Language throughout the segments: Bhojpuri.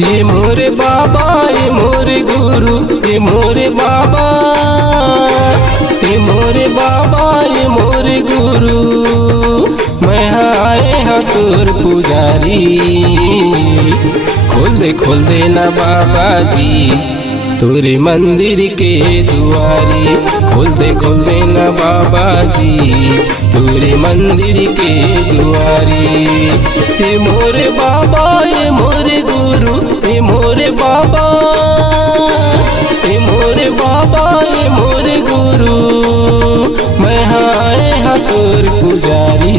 ये मोरे बाबा, ये मोरे गुरु, ये मोरे बाबा, ये मोरे बाबा, ये मोरे गुरु। मैं आए हाँ तोर पुजारी, खोल दे ना बाबा जी तोरे मंदिर के दुआरी। खोल दे ना बाबा जी तोरे मंदिर के दुआरी। ये मोरे बाबा, ये मोरे गुरु, ये मोरे बाबा, ये मोरे बाबा, ये मोरे गुरु। मैं आए हाँ तोर पुजारी,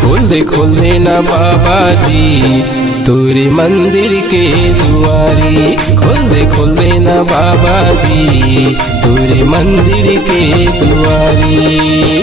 खोल दे ना बाबा जी तोरे मंदिर के दुआरी। खोल दे ना बाबा जी तोरे मंदिर के दुआरी।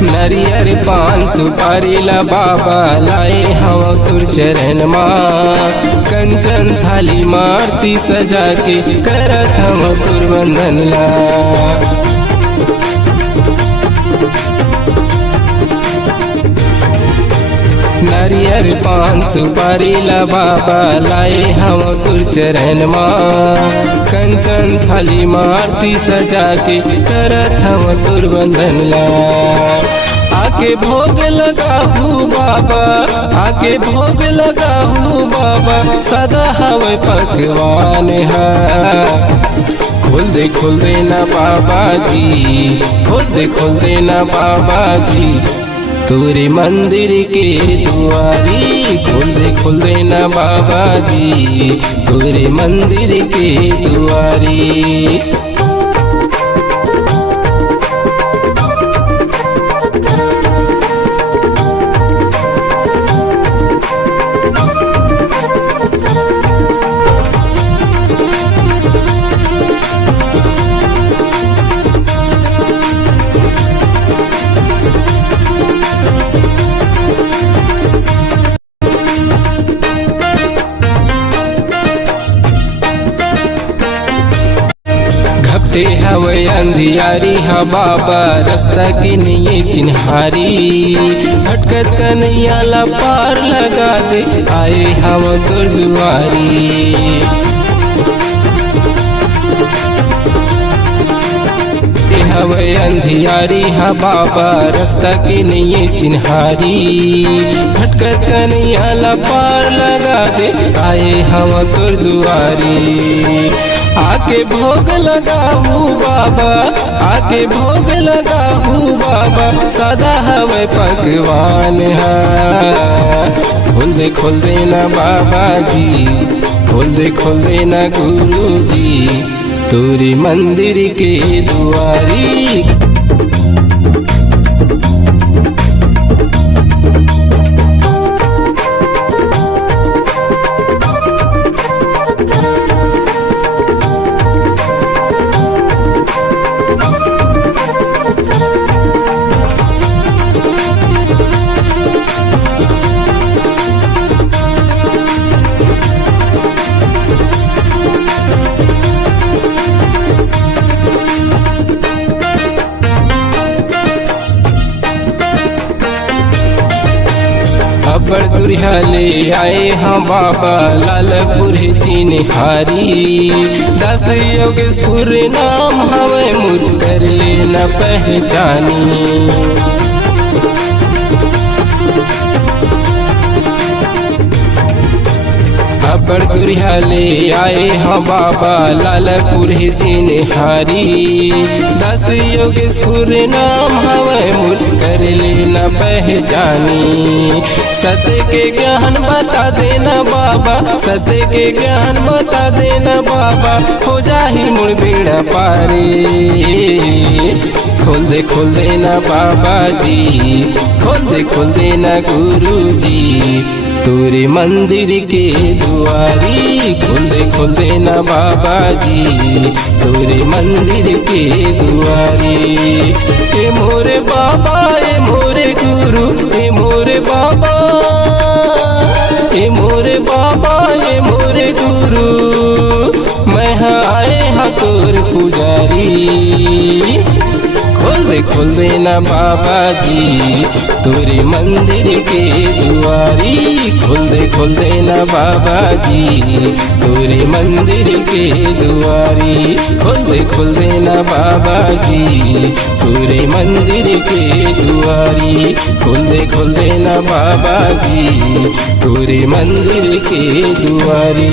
नरियर पान सुपारी ला बाबा लाए हवा तुर चरण माँ। कंचन थाली मारती सजा के करत हवा तुर वंदन ला। नरियर पान सुपारी ला बाबा लाए हम तुर चरण माँ। कंचन थाली मारती सजा के करत हम तुर वंदन ला। आके भोग लगा हूँ बाबा, आके भोग लगा हूँ बाबा, सदा हवे पकवान है। खोल दे ना बाबा जी, खोल दे ना बाबा जी तोरे मंदिर के दुआरी। खोल दे ना बाबा जी तोरे मंदिर के दुआरी। घपते हवे अंधियारी हा बाबा रास्ता के नहीं चिन्हारी। भटकत कन्हैया ला पार लगा दे आए हम तोर दुआरी। हवे अंधियारी हा बाबा रास्ता के नहीं चिन्हारी। भटकत कन्हैया ला पार लगा दे आए हम तोर दुआरी। आके भोग लगा हूँ बाबा, आके भोग लगा हूँ बाबा, सदा हवे पकवान है। खोल दे ना बाबा जी, खोल दे ना गुरु जी तोरे मंदिर के दुआरी। अबर दुरिया ले आए हाँ बाबा लालपुर चिन्हारी। 10 योगेश्वर नाम हवे मुर कर लेना पहचानी। अबर दुरिया ले आए हाँ बाबा लालपुर चिन्हारी। 10 योगेश्वर नाम हवे मुर कर लेना पहचानी। सत्य के ज्ञान बता देना बाबा, सत्य के ज्ञान बता देना बाबा, हो जाही मुड़ बेड़ा पारे। खोल दे ना बाबा जी, खोल दे ना गुरु जी तोरे मंदिर के दुआरी खोल दे ना बाबा जी तोरे मंदिर के दुआरी। ए मोरे बाबा ए मोरे गुरु ए मोरे बाबा ए मोरे बाबा ए मोरे गुरु मैं आए हाँ तोर पुजारी। खोल दे ना बाबा जी तोरे मंदिर के दुआरी। खोल दे ना बाबा जी तोरे मंदिर के दुआरी। खोल दे ना बाबा जी तोरे मंदिर के दुआरी। खोल दे ना बाबा जी तोरे मंदिर के दुआरी।